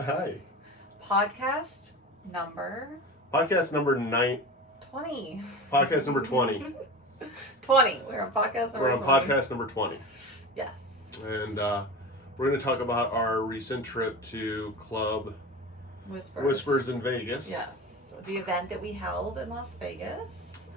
Hi. Podcast number 20. Podcast number 20. 20. We're on podcast number 20. We're on podcast number 20. Yes. And we're going to talk about our recent trip to Club Whispers in Vegas. Yes. The event that we held in Las Vegas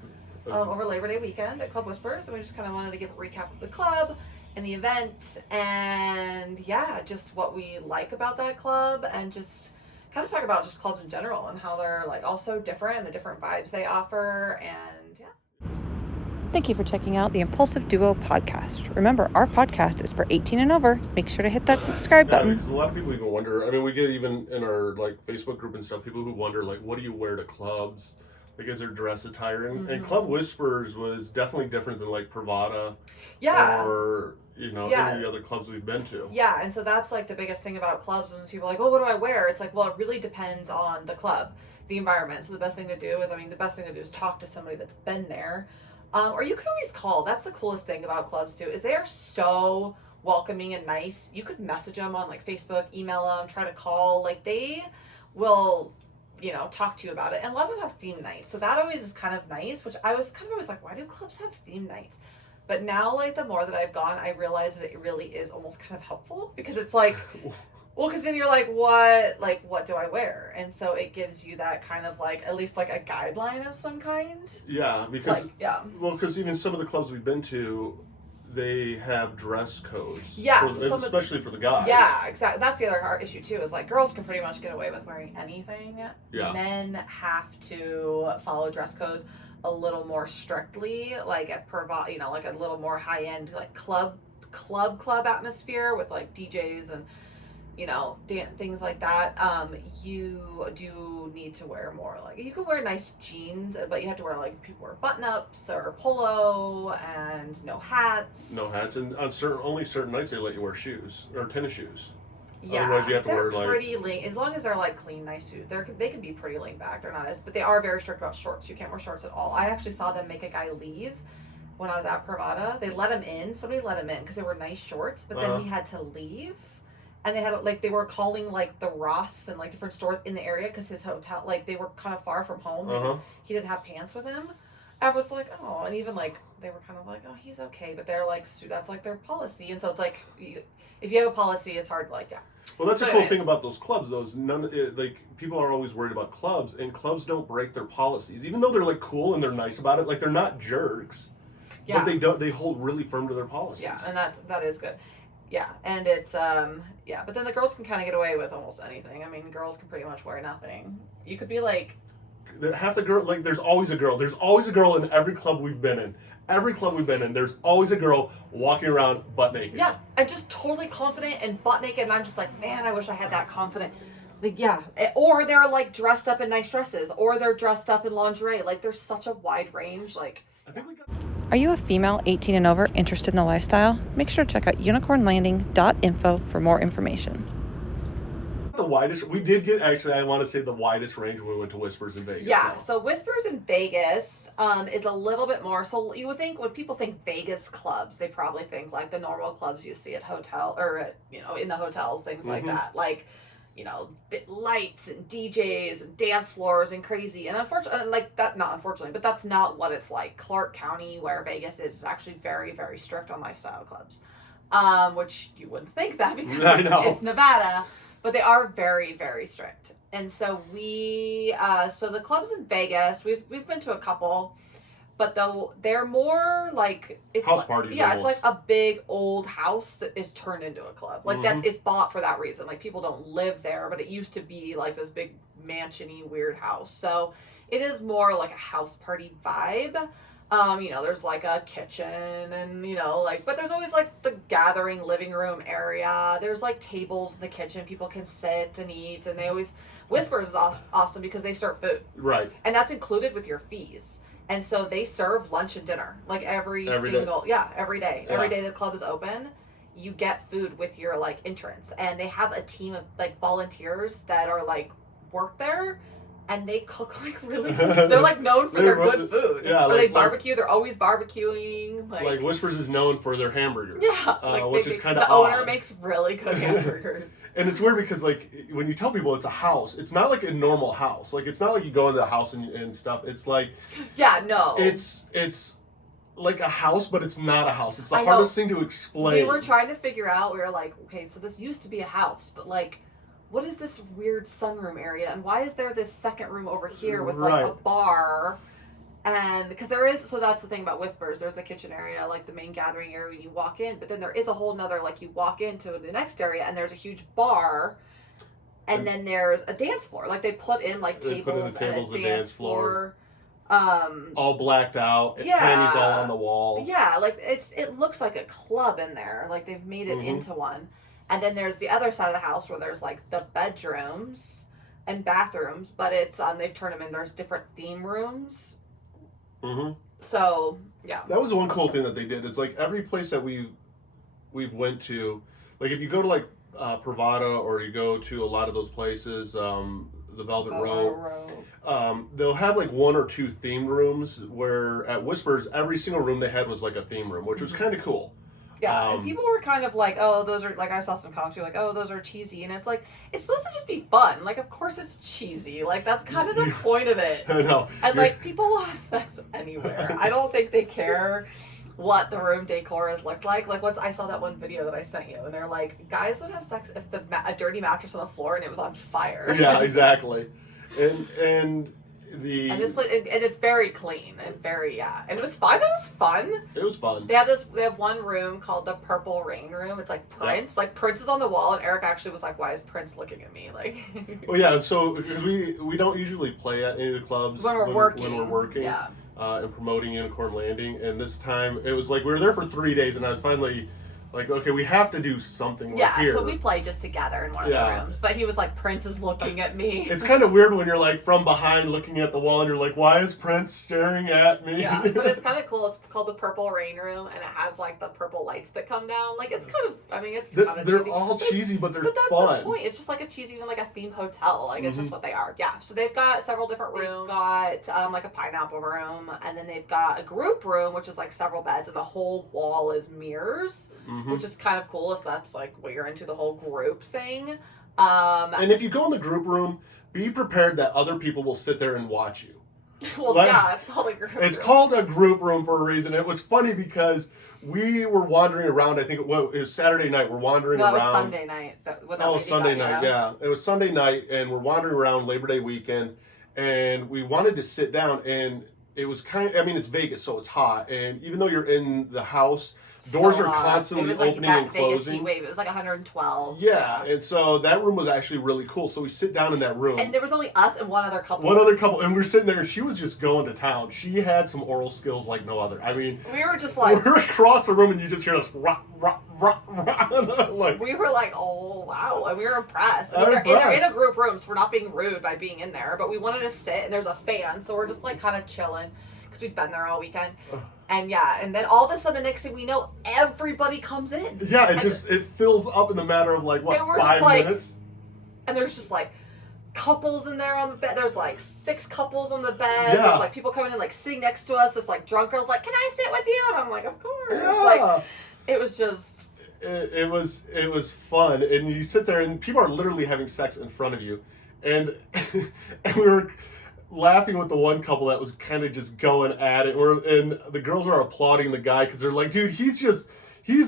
over Labor Day weekend at Club Whispers. And we just kind of wanted to give a recap of the club and the event and just what we like about that club and just kind of talk about just clubs in general and how they're like all so different and the different vibes they offer and Thank you for checking out the Impulsive Duo podcast. Remember, our podcast is for 18 and over. Make sure to hit that subscribe button. Because a lot of people even wonder, I mean, we get even in our like Facebook group and stuff, people who wonder like, what do you wear to clubs? Like, is there dress attire? And Club Whispers was definitely different than like Pravada or, any other clubs we've been to. Yeah, and so that's like the biggest thing about clubs when people are like, oh, what do I wear? It's like, well, it really depends on the club, the environment. So the best thing to do is talk to somebody that's been there. Or you can always call. That's the coolest thing about clubs too, is they are so welcoming and nice. You could message them on like Facebook, email them, try to call. Like they will, talk to you about it. And a lot of them have theme nights. So that always is kind of nice, which I was kind of always like, why do clubs have theme nights? But now, like, the more that I've gone, I realize that it really is almost kind of helpful because it's like, well, because then you're like, what do I wear? And so it gives you that kind of like, at least like a guideline of some kind. Yeah, because, because even some of the clubs we've been to, they have dress codes. Yeah. Especially for the guys. Yeah, exactly. That's the other hard issue too, is like girls can pretty much get away with wearing anything. Yeah. Men have to follow dress code a little more strictly, like at like a little more high end, like club atmosphere with like DJs and things like that. You do need to wear more, like you can wear nice jeans, but you have to wear like people wear button ups or polo and no hats. No hats, and on only certain nights they let you wear shoes or tennis shoes. Yeah, otherwise you have to wear pretty lean. As long as they're like clean, nice shoes, they can be pretty laid back. They're not but they are very strict about shorts. You can't wear shorts at all. I actually saw them make a guy leave when I was at Pravada. They let him in. Somebody let him in because they were nice shorts, but then he had to leave. And they had like they were calling like the Ross and like different stores in the area because his hotel, like they were kind of far from home. He didn't have pants with him. I was like, oh, and even like they were kind of like, oh, he's okay, but they're like that's like their policy, and so it's like if you have a policy, it's hard to like Well, that's the cool thing about those clubs, though. Is people are always worried about clubs, and clubs don't break their policies, even though they're like cool and they're nice about it. Like they're not jerks, but they hold really firm to their policies. Yeah, and that is good. Yeah, and it's but then the girls can kind of get away with almost anything. I mean, girls can pretty much wear nothing. You could be like half the girl, like there's always a girl. There's always a girl in every club we've been in. Every club we've been in, there's always a girl walking around butt naked. Yeah, and just totally confident and butt naked, and I'm just like, man, I wish I had that confident. Like, or they're like dressed up in nice dresses, or they're dressed up in lingerie. Like, there's such a wide range. Like, I think we got. Are you a female 18 and over interested in the lifestyle? Make sure to check out unicornlanding.info for more information. The widest we did get, actually, I want to say the widest range when we went to Whispers in Vegas. Yeah, so Whispers in Vegas is a little bit more. So you would think when people think Vegas clubs, they probably think like the normal clubs you see at hotel or at, in the hotels, things like that, like lights and DJs and dance floors and crazy. And unfortunately, but that's not what it's like. Clark County, where Vegas is actually very, very strict on lifestyle clubs, which you wouldn't think that because it's Nevada. But they are very, very strict. And so so the clubs in Vegas, we've been to a couple, but though they're more like it's house parties. Yeah, almost. It's like a big old house that is turned into a club. Like that it's bought for that reason. Like people don't live there, but it used to be like this big mansion-y weird house. So it is more like a house party vibe. There's like a kitchen and, but there's always like the gathering living room area. There's like tables in the kitchen. People can sit and eat, and Whispers is awesome because they serve food. Right. And that's included with your fees. And so they serve lunch and dinner like every day. Every day. Yeah. Every day the club is open, you get food with your like entrance. And they have a team of like volunteers that are like work there. and they cook like really good. They're like known for their good food. Yeah, or they barbecue. They're always barbecuing. Like Whispers is known for their hamburgers. Yeah, which is kind of the owner makes really good hamburgers. And it's weird because like when you tell people it's a house, it's not like a normal house. Like it's not like you go into the house and stuff. It's like it's like a house, but it's not a house. It's the hardest thing to explain. We were trying to figure out. We were like, okay, so this used to be a house, but like, what is this weird sunroom area, and why is there this second room over here with like a bar? And because there is, so that's the thing about Whispers. There's the kitchen area, like the main gathering area when you walk in, but then there is a whole nother, like you walk into the next area and there's a huge bar, and then there's a dance floor. Like they put in like tables and a dance floor. All blacked out, panties all on the wall. Yeah, like it looks like a club in there. Like they've made it into one. And then there's the other side of the house where there's like the bedrooms and bathrooms, but it's they've turned them in. There's different theme rooms. Mm-hmm. So yeah, that was the one cool thing that they did. Is like every place that we've went to, like if you go to like Pravada or you go to a lot of those places, the Velvet Row. They'll have like one or two themed rooms where at Whispers, every single room they had was like a theme room, which was kind of cool. Yeah, and people were kind of like, oh, those are, like, I saw some comments, like, oh, those are cheesy. And it's like, it's supposed to just be fun. Like, of course it's cheesy. Like, that's kind of the point of it. I know. And, like, people will have sex anywhere. I don't think they care what the room decor has looked like. Like, once I saw that one video that I sent you, and they're like, guys would have sex if a dirty mattress on the floor and it was on fire. Yeah, exactly. And this place, and it's very clean and very and it was fun. That was fun. It was fun. They have one room called the Purple Rain Room. It's like Prince. Like Prince is on the wall, and Eric actually was like, "Why is Prince looking at me?" Like. Well, yeah. So because we don't usually play at any of the clubs when we're working. Yeah. And promoting Unicorn Landing, and this time it was like we were there for 3 days, and I was finally. Like, okay, we have to do something here. So we play just together in one of the rooms. But he was like, Prince is looking at me. It's kind of weird when you're like from behind looking at the wall and you're like, why is Prince staring at me? Yeah, but it's kind of cool. It's called the Purple Rain Room, and it has like the purple lights that come down. Like, it's kind of, I mean, it's kind of they're cheesy. all cheesy, but they're fun. But fun. that's the point. It's just like a cheesy, even like a theme hotel. Like, it's just what they are. Yeah, so they've got several different rooms. They've got like a pineapple room, and then they've got a group room, which is like several beds, and the whole wall is mirrors, which is kind of cool. If that's like what you're into, the whole group thing. And if you go in the group room, be prepared that other people will sit there and watch you. Well, yeah, it's called a group room. It's called a group room for a reason. It was funny because we were wandering around. I think it was Saturday night. We're wandering around. It was Sunday night. Sunday night, yeah. It was Sunday night, and we're wandering around Labor Day weekend, and we wanted to sit down, and it was it's Vegas, so it's hot, and even though you're in the house, doors are constantly opening and closing. Heat wave. It was like 112. Yeah, and so that room was actually really cool. So we sit down in that room. And there was only us and one other couple. And we were sitting there, and she was just going to town. She had some oral skills like no other. I mean, we were just like... We're across the room, and you just hear us rock, rock, rock, rock. Like, we were like, oh, wow. And we were impressed. I mean, they're in a group room, so we're not being rude by being in there. But we wanted to sit, and there's a fan, so we're just like kind of chilling. Because we'd been there all weekend. And and then all of a sudden, the next thing we know, everybody comes in. Yeah, it fills up in the matter of like, 5 minutes? And there's just like couples in there on the bed. There's like 6 couples on the bed. Yeah. There's like people coming in, like sitting next to us. This like drunk girl's like, "Can I sit with you?" And I'm like, "Of course." Yeah. Like, it was just... It was fun. And you sit there, and people are literally having sex in front of you. And, and we were... laughing with the one couple that was kind of just going at it, and the girls are applauding the guy because they're like, dude, he's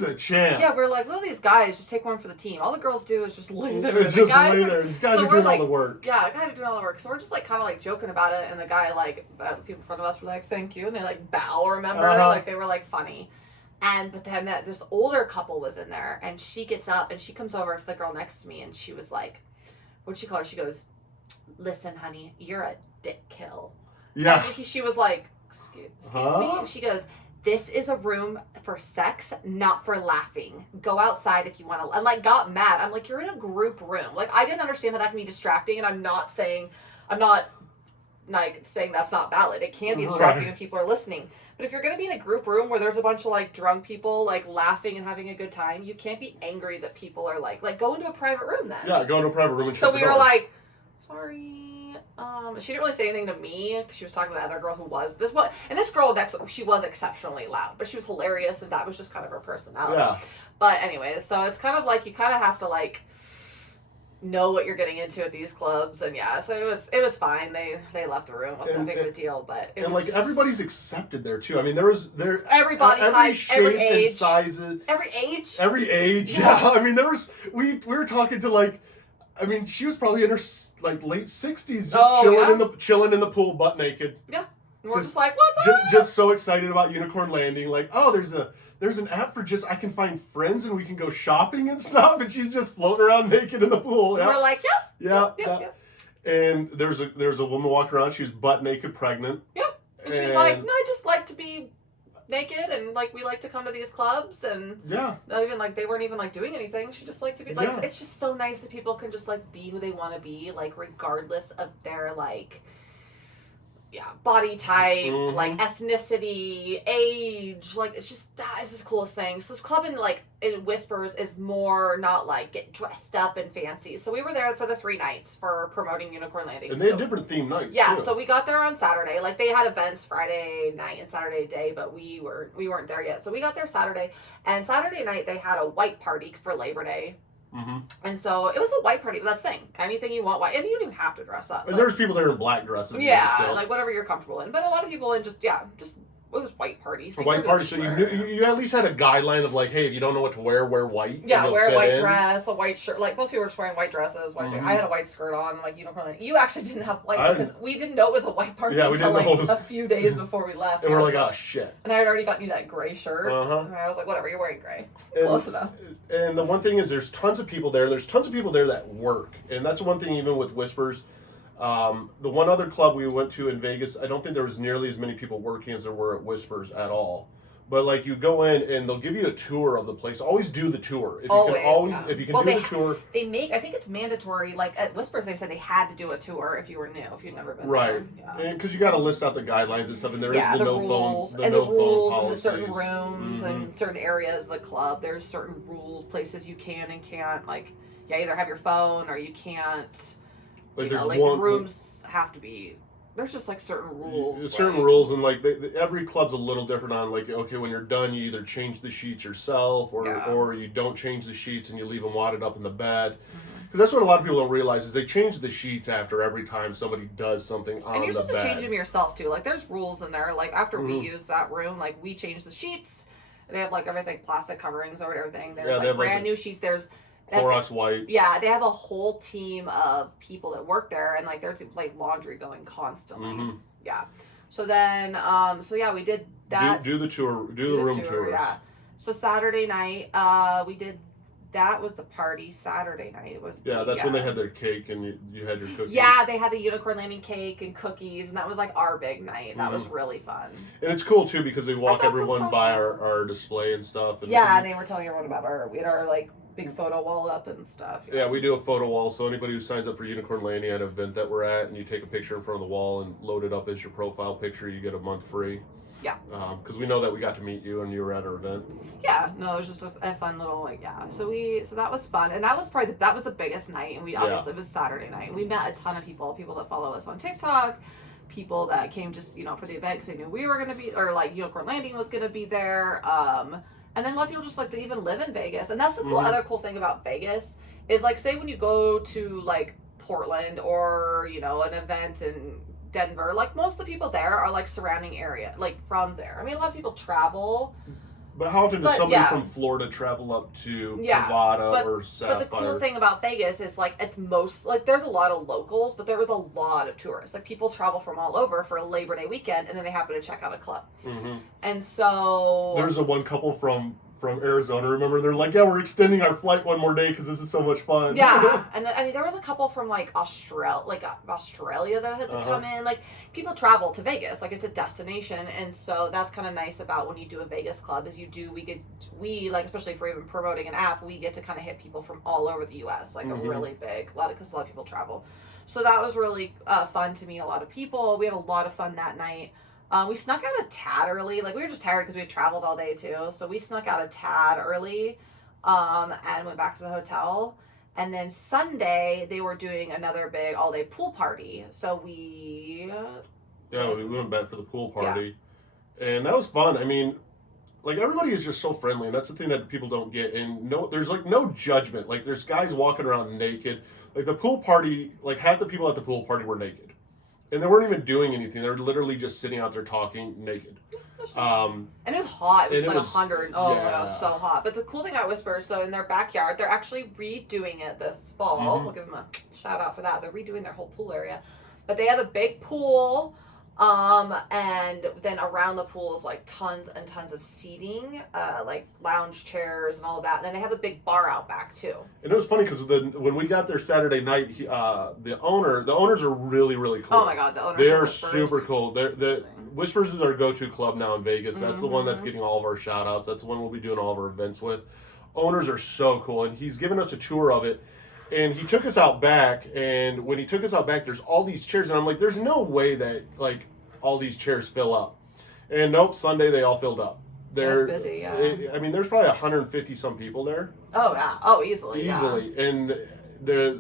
a champ. Yeah, we're like, well, these guys just take one for the team. All the girls do is just lay there. It's just lay there. These guys are doing all the work. Yeah, the guys are doing all the work. So we're just like kind of like joking about it, and the guy the people in front of us were like, thank you, and they like bow. Remember, like they were like funny. But then this older couple was in there, and she gets up and she comes over to the girl next to me, and she was like, what'd she call her? She goes, "Listen, honey, you're a dick kill." Yeah. And she was like, excuse me. And she goes, "This is a room for sex, not for laughing. Go outside if you want to." And like got mad. I'm like, you're in a group room. Like, I didn't understand that can be distracting, and I'm not like saying that's not valid. It can be distracting if people are listening. But if you're going to be in a group room where there's a bunch of like drunk people like laughing and having a good time, you can't be angry that people are like go into a private room then. Yeah, go into a private room and shut the door. So we were like, sorry. She didn't really say anything to me because she was talking to the other girl who was this one, and this girl next, she was exceptionally loud, but she was hilarious, and that was just kind of her personality. Yeah. But anyways, so it's kind of like you kind of have to like know what you're getting into at these clubs, and yeah, so it was fine. They left the room. It wasn't that big of a deal, but it was like just, everybody's accepted there too. I mean, every body every type, shape every age, and sizes, every age. Yeah. I mean, we were talking to like, I mean, she was probably in her like late 60s, just chilling in the pool, butt naked. Yeah, and we're just like, what's up? Just so excited about Unicorn Landing. Like, oh, there's an app for just I can find friends and we can go shopping and stuff, and she's just floating around naked in the pool. Yeah. We're like, yep. And there's a woman walking around. She was butt naked, pregnant. Yep. And she's like, no, I just like to be naked, and like we like to come to these clubs, and not even like they weren't even like doing anything. She just liked to be like, it's just so nice that people can just like be who they want to be, like regardless of their like body type, like ethnicity, age, like it's just that is the coolest thing. So this club in Whispers is more not like get dressed up and fancy. So we were there for the 3 nights for promoting Unicorn Landing. And they had different theme nights. Yeah, too. So we got there on Saturday. Like they had events Friday night and Saturday day, but we weren't there yet. So we got there Saturday, and Saturday night they had a white party for Labor Day. Mm-hmm. And so it was a white party, but that's the thing. Anything you want white, and you don't even have to dress up. And there's people there in black dresses. Yeah, like whatever you're comfortable in. But a lot of people in just it was white party. So white party, so you at least had a guideline of like, hey, if you don't know what to wear white. Yeah, wear a white dress, a white shirt. Like most people were just wearing white dresses. White shirt. I had a white skirt on, like Unicorn. You actually didn't have white because we didn't know it was a white party until like a few days before we left. And we're like, oh shit. And I had already gotten you that gray shirt. And I was like, whatever, you're wearing gray. Close enough. And the one thing is, there's tons of people there. There's tons of people there that work, and that's one thing even with Whispers. The one other club we went to in Vegas, I don't think there was nearly as many people working as there were at Whispers at all. But like you go in and they'll give you a tour of the place. Always do the tour. If you can do the tour. They I think it's mandatory. Like at Whispers, they said they had to do a tour if you were new, if you'd never been there. And because you got to list out the guidelines and stuff, and there is the no rules, phone, and no the rules, phone and the certain policies. rooms and certain areas of the club. There's certain rules, places you can and can't. Like either have your phone or you can't. Like the rooms have to be. There's just like certain rules. Certain rules, and like every club's a little different on like, okay, when you're done, you either change the sheets yourself or you don't change the sheets and you leave them wadded up in the bed. Because that's what a lot of people don't realize is they change the sheets after every time somebody does something on the bed. And you're supposed to change them yourself too. Like there's rules in there. Like after we used that room, like we changed the sheets. They have like everything, plastic coverings over everything. There's like brand new sheets. There's Clorox wipes. Yeah, they have a whole team of people that work there, and like there's like laundry going constantly. Yeah. So then, we did that. Do the tour. Do the room tours. Yeah. So Saturday night, we did. That was the party. Saturday night was. That's when they had their cake and you had your cookies. Yeah, they had the Unicorn Landing cake and cookies, and that was like our big night. That was really fun. And it's cool too because they walk everyone by our display and stuff. And and they were telling everyone about we had our like big photo wall up and stuff. Yeah, we do a photo wall, so anybody who signs up for Unicorn Landing at an event that we're at, and you take a picture in front of the wall and load it up as your profile picture, you get a month free. Yeah. Because we know that we got to meet you and you were at our event. Yeah, no, it was just a fun little So that was fun, and that was probably that was the biggest night, and we obviously it was Saturday night, and we met a ton of people that follow us on TikTok, people that came just for the event because they knew we were gonna be, or like Unicorn Landing was gonna be there. And then a lot of people just like they even live in Vegas, and that's the other cool thing about Vegas is like say when you go to like Portland or an event in Denver, like most of the people there are like surrounding area, like from there. I mean, a lot of people travel. But how often does somebody from Florida travel up to Nevada or Sapphire? But the cool thing about Vegas is like it's most like there's a lot of locals, but there was a lot of tourists. Like people travel from all over for a Labor Day weekend, and then they happen to check out a club. And so there's one couple from Arizona. Remember, they're like, yeah, we're extending our flight one more day because this is so much fun. Yeah, and then, I mean, there was a couple from like Australia that had to come in. Like people travel to Vegas, like it's a destination, and so that's kind of nice about when you do a Vegas club is we like especially if we're even promoting an app, we get to kind of hit people from all over the U.S. like a really big because a lot of people travel. So that was really fun to meet a lot of people. We had a lot of fun that night. We snuck out a tad early. Like, we were just tired because we had traveled all day, too. So we snuck out a tad early and went back to the hotel. And then Sunday, they were doing another big all-day pool party. So we went back for the pool party. Yeah. And that was fun. I mean, like, everybody is just so friendly, and that's the thing that people don't get. And there's, like, no judgment. Like, there's guys walking around naked. Like, the pool party, like, half the people at the pool party were naked. And they weren't even doing anything. They were literally just sitting out there talking naked. And it was hot. It was like 100. Oh, yeah. My God, so hot. But the cool thing about Whisper, so in their backyard, they're actually redoing it this fall. Mm-hmm. We'll give them a shout out for that. They're redoing their whole pool area. But they have a big pool. And then around the pool is like tons and tons of seating, like lounge chairs and all of that. And then they have a big bar out back too. And it was funny because when we got there Saturday night, the owners are really, really cool. Oh my God, the owners they are super cool. They're Whispers is our go-to club now in Vegas. That's the one that's getting all of our shout outs. That's the one we'll be doing all of our events with. Owners are so cool, and he's given us a tour of it. And he took us out back, and when he took us out back, there's all these chairs, and I'm like, there's no way that, like, all these chairs fill up. And nope, Sunday they all filled up. They're busy, yeah. I mean, there's probably 150 some people there. Oh, yeah. Oh, easily. Yeah. And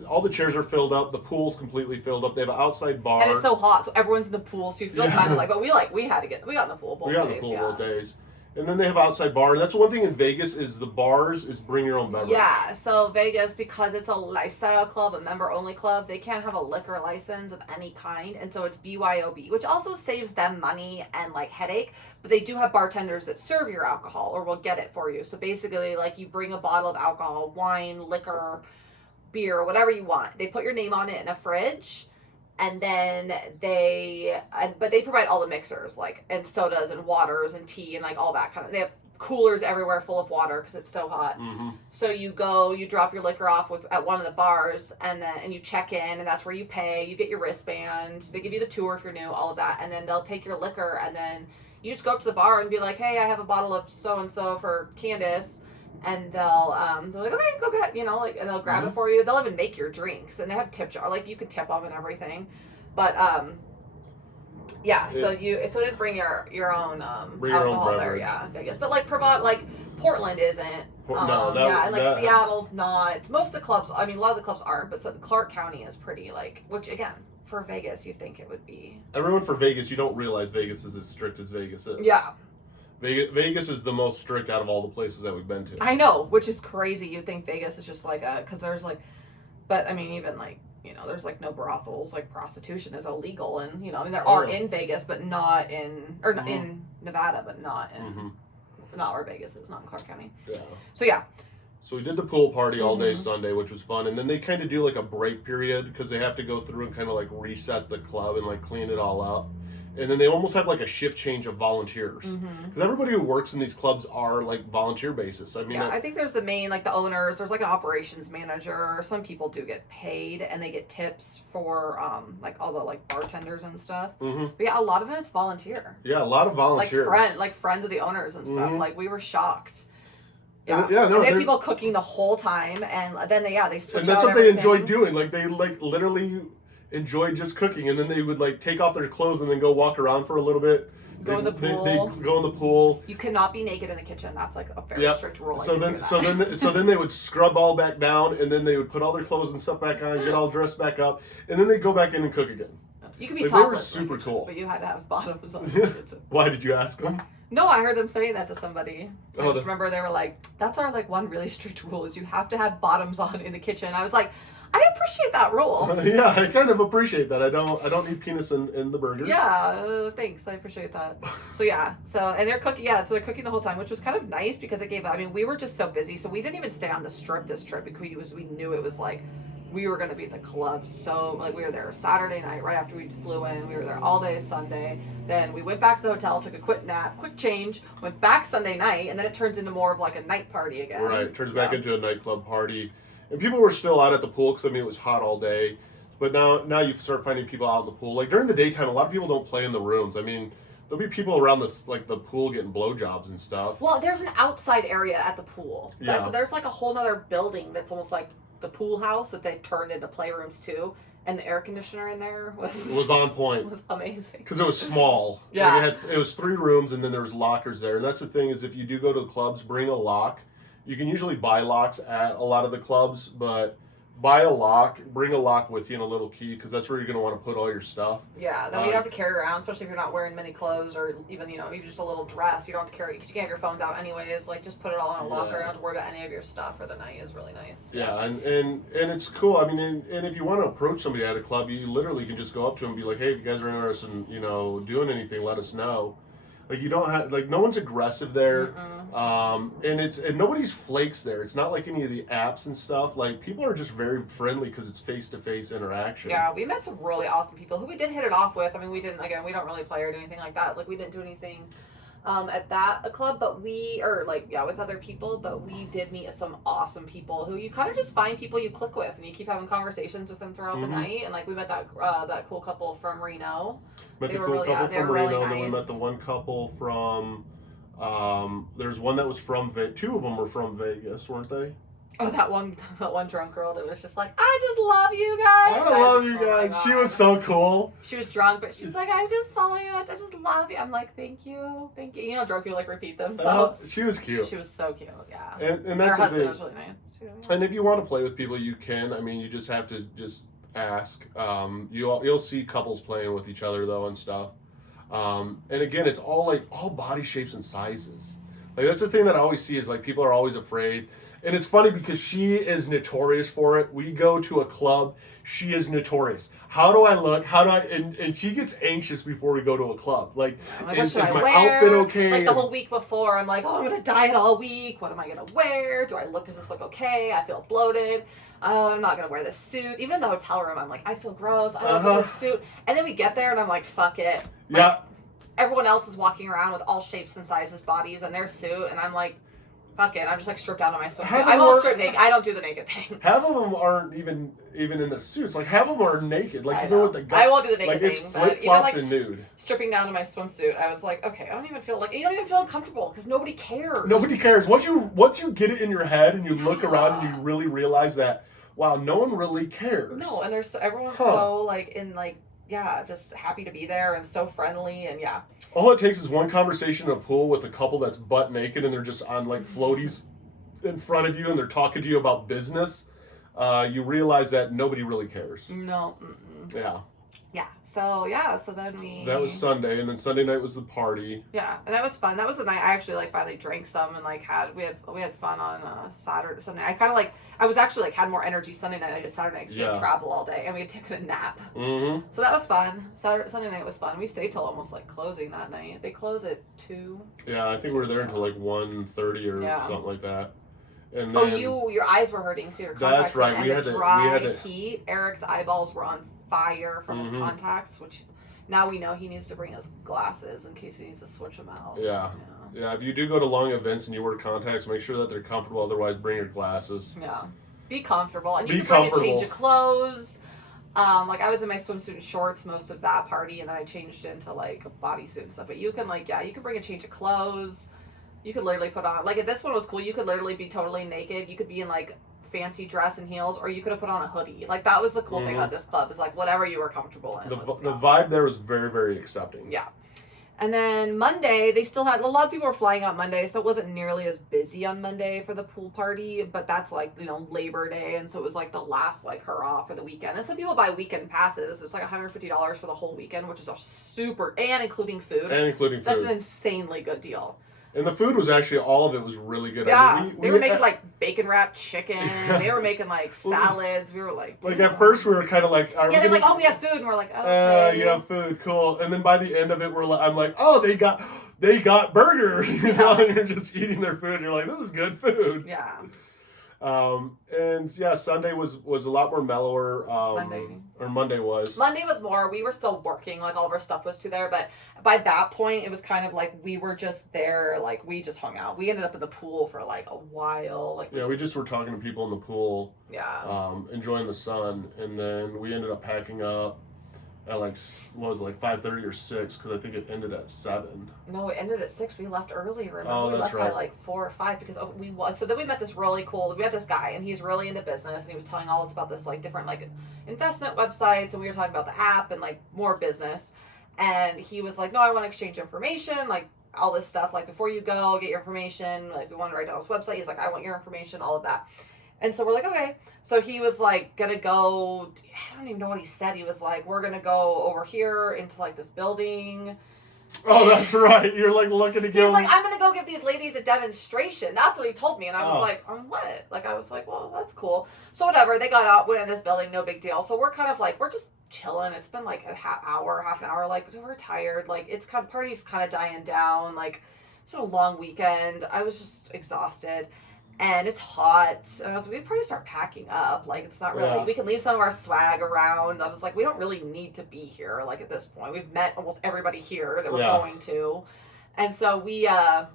all the chairs are filled up. The pool's completely filled up. They have an outside bar. And it's so hot, so everyone's in the pool, so you feel kind of like, but we got in the pool both days. We got in the pool both days. And then they have outside bar, and that's the one thing in Vegas is the bars is bring your own beverage. Yeah, so Vegas, because it's a lifestyle club, a member-only club, they can't have a liquor license of any kind, and so it's BYOB, which also saves them money and, like, headache, but they do have bartenders that serve your alcohol or will get it for you. So basically, like, you bring a bottle of alcohol, wine, liquor, beer, whatever you want. They put your name on it in a fridge, and then but they provide all the mixers, like, and sodas and waters and tea and, like, all that kind of, they have coolers everywhere full of water because it's so hot. Mm-hmm. So you drop your liquor off at one of the bars, and you check in, and that's where you pay. You get your wristband. They give you the tour if you're new, all of that, and then they'll take your liquor, and then you just go up to the bar and be like, hey, I have a bottle of so-and-so for Candice. And they're like, okay, go get, like, and they'll grab it for you. They'll even make your drinks, and they have tip jar, like, you could tip them and everything. But so it is bring your own alcohol there, yeah, I guess. But like Portland isn't. Seattle's not. Most of the clubs, I mean, a lot of the clubs aren't, but Clark County is pretty, like, which again, for Vegas, you'd think it would be. Everyone for Vegas, you don't realize Vegas is as strict as Vegas is. Yeah. Vegas is the most strict out of all the places that we've been to. I know, which is crazy. You'd think Vegas is just like because there's like, but I mean, even like, there's like no brothels, like prostitution is illegal, and I mean there are in Vegas, but not in in Nevada, but not in not where Vegas is, not in Clark County. Yeah. So yeah. So we did the pool party all day Sunday, which was fun, and then they kind of do like a break period because they have to go through and kind of like reset the club and like clean it all up. And then they almost have like a shift change of volunteers. Because everybody who works in these clubs are like volunteer basis. I mean, I think there's the main, like the owners, there's like an operations manager. Some people do get paid and they get tips for like all the like bartenders and stuff. But yeah, a lot of it is volunteer. Yeah, a lot of volunteers. Like friends of the owners and stuff. Like we were shocked. Yeah, and they have people cooking the whole time, and then they switch. And that's what they enjoy doing. Like they like literally enjoy just cooking, and then they would like take off their clothes and then go walk around for a little bit. Go in the pool. They go in the pool. You cannot be naked in the kitchen. That's like a very strict rule. So then they would scrub all back down, and then they would put all their clothes and stuff back on, get all dressed back up, and then they'd go back in and cook again. You could be topless. They were super cool, but you had to have bottoms on the kitchen. Why did you ask them? No, I heard them saying that to somebody. I just remember they were like, "That's our like one really strict rule is you have to have bottoms on in the kitchen." I was like, I appreciate that rule. Yeah, I kind of appreciate that. I don't need penis in the burgers. Yeah, thanks. I appreciate that. So yeah, and they're cooking. Yeah, so they're cooking the whole time, which was kind of nice because it gave. I mean, we were just so busy, so we didn't even stay on the strip this trip because we knew it was like we were gonna be at the club. So like we were there Saturday night right after we flew in. We were there all day Sunday. Then we went back to the hotel, took a quick nap, quick change, went back Sunday night, and then it turns into more of like a night party again. Right, it turns back into a nightclub party. And people were still out at the pool because, I mean, it was hot all day. But now you start finding people out at the pool. Like, during the daytime, a lot of people don't play in the rooms. I mean, there'll be people around the pool getting blowjobs and stuff. Well, there's an outside area at the pool. Yeah. So there's, like, a whole other building that's almost like the pool house that they've turned into playrooms, too. And the air conditioner in there was on point. It was amazing. Because it was small. Yeah. Like it was 3 rooms, and then there was lockers there. And that's the thing is if you do go to the clubs, bring a lock. You can usually buy locks at a lot of the clubs, but buy a lock, bring a lock with you and a little key, because that's where you're going to want to put all your stuff. Yeah, then you don't have to carry around, especially if you're not wearing many clothes or even, even just a little dress. You don't have to carry, because you can't have your phones out anyways. Like, just put it all in a locker. You don't have to worry about any of your stuff for the night. Is really nice. Yeah, and it's cool. I mean, and if you want to approach somebody at a club, you literally can just go up to them and be like, hey, if you guys are interested in, doing anything, let us know. Like, you don't have, like, no one's aggressive there. And nobody's flakes there. It's not like any of the apps and stuff. Like, people are just very friendly because it's face-to-face interaction. Yeah, we met some really awesome people who we did hit it off with. I mean, we don't really play or do anything like that. Like, we didn't do anything at a club, but with other people, but we did meet some awesome people who you kind of just find people you click with and you keep having conversations with them throughout the night. And like, we met that cool couple from Reno. Met the cool couple from Reno, and then we met the one couple from, there's one that was from Vegas. Two of them were from Vegas, weren't they? Oh, that one drunk girl that was just like, I just love you guys. I love you guys. She was so cool. She was drunk, but she was like, I just follow you. I just love you. I'm like, thank you. You know, drunk people like repeat themselves. She was cute. She was so cute, yeah. And that's her husband was really nice too. Yeah. And if you want to play with people, you can. I mean, you just have to just ask. You'll see couples playing with each other though and stuff. And again, it's all body shapes and sizes. Like, that's the thing that I always see is like people are always afraid. And it's funny because she is notorious for it. We go to a club, she is notorious. How do I look? And she gets anxious before we go to a club. Like, is my outfit okay? Like the whole week before, I'm like, I'm going to diet all week. What am I going to wear? Does this look okay? I feel bloated. Oh, I'm not going to wear this suit. Even in the hotel room, I'm like, I feel gross. I don't wear this suit. And then we get there and I'm like, fuck it. Like, yeah. Everyone else is walking around with all shapes and sizes bodies in their suit. And I'm like, fuck it. I'm just like stripped down to my swimsuit. I won't strip naked. I don't do the naked thing. Half of them aren't even in the suits. Like, half of them are naked. Like, with the guy. I won't do the naked thing. It's flip-flops and nude. Stripping down to my swimsuit, I was like, okay, you don't even feel uncomfortable because nobody cares. Nobody cares. Once you get it in your head and you look around and you really realize that, wow, no one really cares. No, and everyone's so just happy to be there and so friendly and yeah. All it takes is one conversation in a pool with a couple that's butt naked and they're just on like floaties in front of you and they're talking to you about business. You realize that nobody really cares. No. Yeah. Yeah. So then that was Sunday, and then Sunday night was the party. Yeah, and that was fun. That was the night I actually finally drank some and we had fun on Sunday. I was actually had more energy Sunday night than I did Saturday night because we had to travel all day and we had taken a nap. Mm-hmm. So that was fun. Sunday night was fun. We stayed till almost closing that night. They close at 2. Yeah, I think we were there until 1:30 or something like that. And then, your eyes were hurting, so your contacts. That's right. And we had the heat. Eric's eyeballs were on fire from his contacts, which now we know he needs to bring his glasses in case he needs to switch them out. Yeah. If you do go to long events and you wear contacts, make sure that they're comfortable. Otherwise, bring your glasses. Yeah. Be comfortable. And you can bring a change of clothes. I was in my swimsuit and shorts most of that party, and then I changed into a bodysuit and stuff. But you can you can bring a change of clothes. You could literally put on if this one was cool, you could literally be totally naked. You could be in fancy dress and heels, or you could have put on a hoodie. That was the cool thing about this club is whatever you were comfortable in. The vibe there was very, very accepting. Yeah. And then Monday, they still had a lot of people were flying out Monday, so it wasn't nearly as busy on Monday for the pool party. But that's Labor Day, and so it was the last hurrah for the weekend. And some people buy weekend passes. It's $150 for the whole weekend, which is a super and including food. That's an insanely good deal. And the food was actually, all of it was really good. Yeah, I mean, they were making bacon wrapped chicken. They were making salads. We were at first we were kind of they're we have food, and we're okay. You have food, cool. And then by the end of it, I'm oh, they got burgers, and you're just eating their food. And you're this is good food. Yeah. And yeah, Sunday was a lot more mellower. Monday was. Monday was more. We were still working. All of our stuff was there, but by that point, it was kind of we were just there. We just hung out. We ended up in the pool for a while. We just were talking to people in the pool. Yeah. Enjoying the sun, and then we ended up packing up at 5:30 or 6 because I think it ended at 7. No, it ended at 6. We left earlier. Remember? Oh, we that's left right. by 4 or 5 because so then we met this really cool. We met this guy and he's really into business and he was telling all us about this different investment websites, and we were talking about the app and more business. And he was no, I want to exchange information, all this stuff. Before you go, get your information. We want to write down this website. He's I want your information, all of that. And so we're like, okay. So he was like gonna go, I don't even know what he said. He was like, we're gonna go over here into like this building. Oh, that's right. You're like looking to go. He's like, I'm gonna go give these ladies a demonstration. That's what he told me. And I was like, on what? Like, I was like, well, that's cool. So whatever, they got out, went in this building, no big deal. So we're kind of like, we're just chilling. It's been like half an hour. Like, we're tired. Like, it's kind of, party's kind of dying down. Like, it's been a long weekend. I was just exhausted. And it's hot. And I was like, we probably start packing up. Like, it's not really, we can leave some of our swag around. I was like, we don't really need to be here. Like, at this point, we've met almost everybody here that we're going to. And so we, I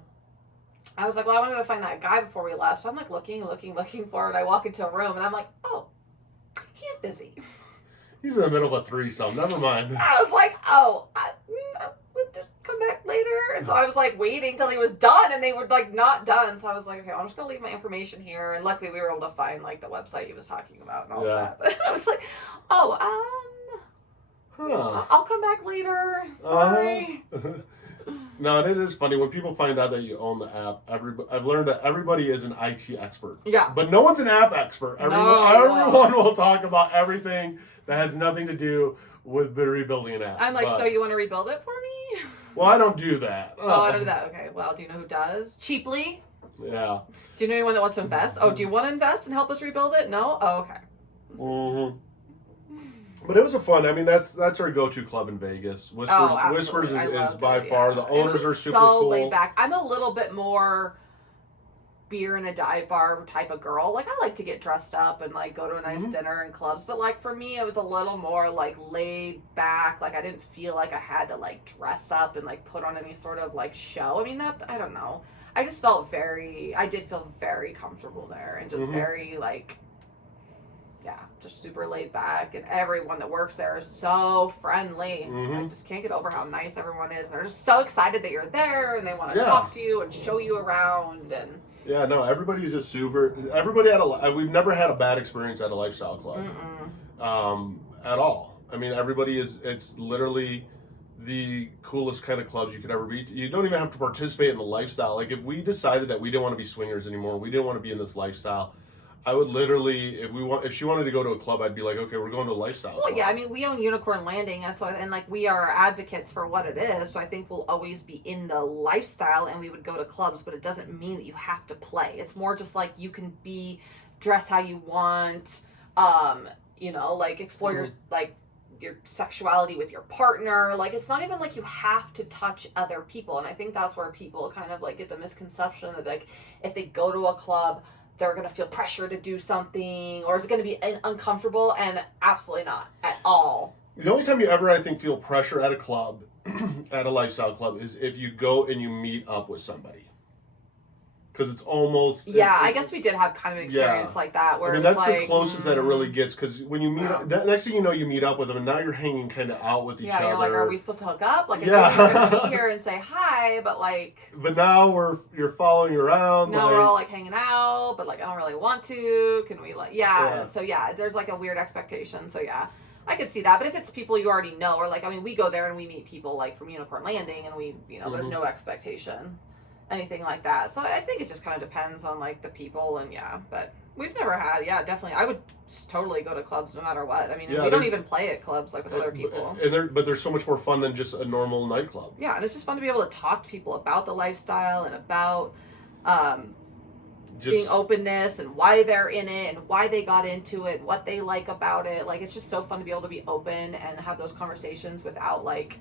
was like, well, I wanted to find that guy before we left. So I'm like looking for it. I walk into a room and I'm like, oh, he's busy. He's in the middle of a threesome. Never mind. I was like, oh, we'll just come back later. And so I was like waiting till he was done, and they were like not done. So I was like, okay, I'm just gonna leave my information here. And luckily, we were able to find like the website he was talking about and all that. But I was like, oh, I'll come back later. Sorry. No, and it is funny when people find out that you own the app. I've learned that everybody is an IT expert. Yeah. But no one's an app expert. Everyone will talk about everything that has nothing to do with rebuilding an app. I'm like, so you want to rebuild it for me? Well, I don't do that. Oh, I don't do that. Okay. Well, do you know who does? Cheaply? Yeah. Do you know anyone that wants to invest? Oh, do you want to invest and help us rebuild it? No? Oh, okay. Mm-hmm. But it was a fun. I mean, that's our go-to club in Vegas. Whispers is by far the owners are super so cool. laid back. I'm a little bit more beer in a dive bar type of girl. Like, I like to get dressed up and like go to a nice dinner and clubs. But like for me, it was a little more like laid back. Like I didn't feel like I had to like dress up and like put on any sort of like show. I mean, I don't know. I just felt I did feel very comfortable there and just very like. Yeah, just super laid back, and everyone that works there is so friendly. I just can't get over how nice everyone is. And they're just so excited that you're there, and they want to talk to you and show you around. And yeah, no, everybody's just super. We've never had a bad experience at a lifestyle club, at all. I mean, it's literally the coolest kind of clubs you could ever be. You don't even have to participate in the lifestyle. Like if we decided that we didn't want to be swingers anymore, we didn't want to be in this lifestyle. I would literally, if she wanted to go to a club, I'd be like, okay, we're going to a lifestyle club. Yeah, I mean, we own Unicorn Landing, and like we are advocates for what it is. So I think we'll always be in the lifestyle, and we would go to clubs, but it doesn't mean that you have to play. It's more just like you can dress how you want, like explore your sexuality with your partner. Like it's not even like you have to touch other people, and I think that's where people kind of like get the misconception that like if they go to a club, they're going to feel pressure to do something, or is it going to be uncomfortable? And absolutely not at all. The only time you ever, I think, feel pressure at a club, at a lifestyle club, is if you go and you meet up with somebody. Because it's almost... I guess we did have kind of an experience like that. Where that's the closest that it really gets. Because when you meet up, next thing you know, you meet up with them, and now you're hanging kind of out with each other. Yeah, you're like, are we supposed to hook up? Like, we're going to be here and say hi, but like... But now you're following around. Now we're all like hanging out, but like, I don't really want to. Can we like... Yeah. So there's like a weird expectation. So I could see that. But if it's people you already know, or like, I mean, we go there and we meet people like from Unicorn Landing, and we, there's no expectation. Anything like that. So I think it just kind of depends on like the people, and but we've never had, definitely. I would totally go to clubs no matter what. I mean, we don't even play at clubs like with other people. But they're so much more fun than just a normal nightclub. Yeah, and it's just fun to be able to talk to people about the lifestyle and about being openness and why they're in it and why they got into it, what they like about it. Like it's just so fun to be able to be open and have those conversations without like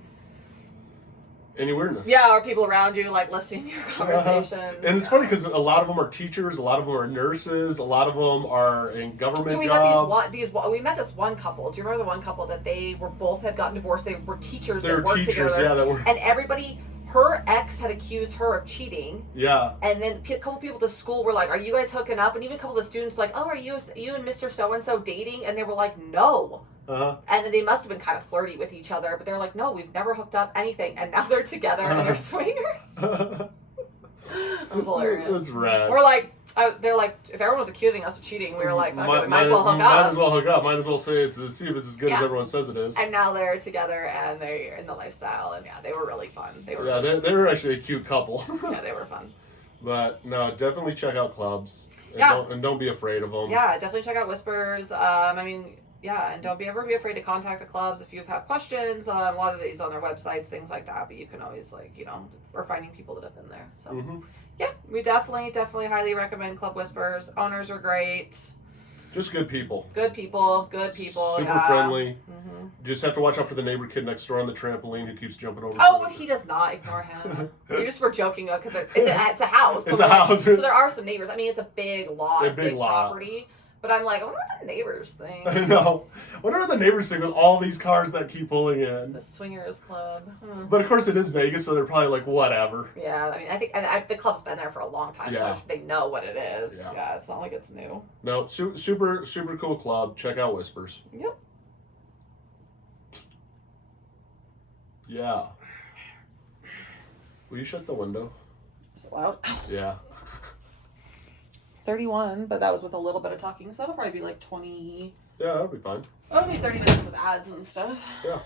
any weirdness. Yeah, or people around you like listening to your conversations. And it's funny because a lot of them are teachers, a lot of them are nurses, a lot of them are in government jobs. We met this one couple. Do you remember the one couple that they were both had gotten divorced? They were teachers. They were worked teachers, together. And everybody, her ex had accused her of cheating. Yeah. And then a couple people at the school were like, "Are you guys hooking up?" And even a couple of the students were like, "Oh, are you and Mr. So and So dating?" And they were like, "No." And then they must have been kind of flirty with each other, but they're like, "No, we've never hooked up anything," and now they're together and they're swingers. It was hilarious. That's rad. We're like, they're like, if everyone was accusing us of cheating, we were like, we might as well hook up. Might as well hook up. Might as well see if it's as good as everyone says it is. And now they're together and they're in the lifestyle, and they were really fun. They were they were actually a cute couple. Yeah, they were fun. But no, definitely check out clubs. And don't be afraid of them. Yeah, definitely check out Whispers. And don't ever be afraid to contact the clubs if you have questions. A lot of these on their websites, things like that. But you can always we're finding people that have been there. So yeah, we definitely highly recommend Club Whispers. Owners are great. Just good people. Good people. Super friendly. Just have to watch out for the neighbor kid next door on the trampoline who keeps jumping over. Oh, he does not. Ignore him. We just were joking because it's a house. It's a house. So there are some neighbors. I mean, it's a big lot, big lot. property. But I'm like, I wonder what the neighbors think. I know. I wonder what the neighbors think with all these cars that keep pulling in. The Swingers Club. But of course it is Vegas, so they're probably like, whatever. Yeah, I mean, I think the club's been there for a long time, so they know what it is. Yeah, it's not like it's new. No, super cool club. Check out Whispers. Yep. Yeah. Will you shut the window? Is it loud? Yeah. 31, but that was with a little bit of talking, so that'll probably be like 20. Yeah, that'll be fine. That'll be 30 minutes with ads and stuff. Yeah.